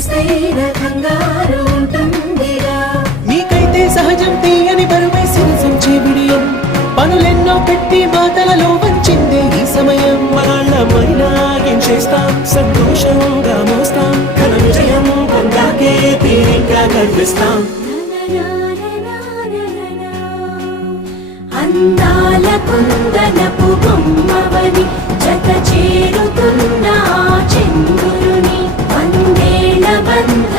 చూస్తేన కంగారు ఉంటుందిరా. మీకైతే సహజం తీయని బరువేసిన సంచే బిడియం, పనులెన్నో పెట్టి మాటలలో వంచిందే ఈ సమయం. మనాళ్ళమైనా ఏం చేస్తాం, సంతోషంగా మోస్తాం, ఘన విజయం పొందాకే తీరిగ్గా కనిపిస్తాం. అందాల కుందనపు బొమ్మవని జత చేరుతున్న ఆ చంద్రుని వందేళ్ల బంధ